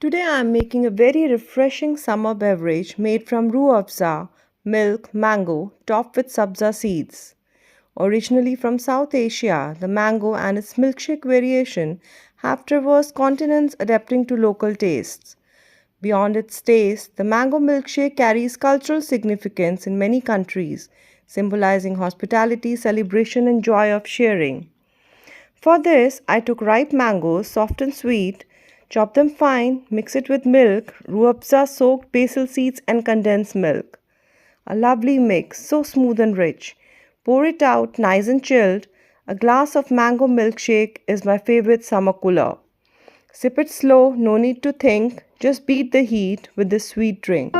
Today I am making a very refreshing summer beverage made from Roohafzha milk mango topped with sabza seeds. Originally from South Asia, the mango and its milkshake variation have traversed continents adapting to local tastes. Beyond its taste, the mango milkshake carries cultural significance in many countries, symbolizing hospitality, celebration, and joy of sharing. For this, I took ripe mangoes, soft and sweet, chop them fine, mix it with milk, ruabza soaked basil seeds, and condensed milk. A lovely mix, so smooth and rich. Pour it out nice and chilled. A glass of mango milkshake is my favorite summer cooler. Sip it slow, no need to think, just beat the heat with this sweet drink.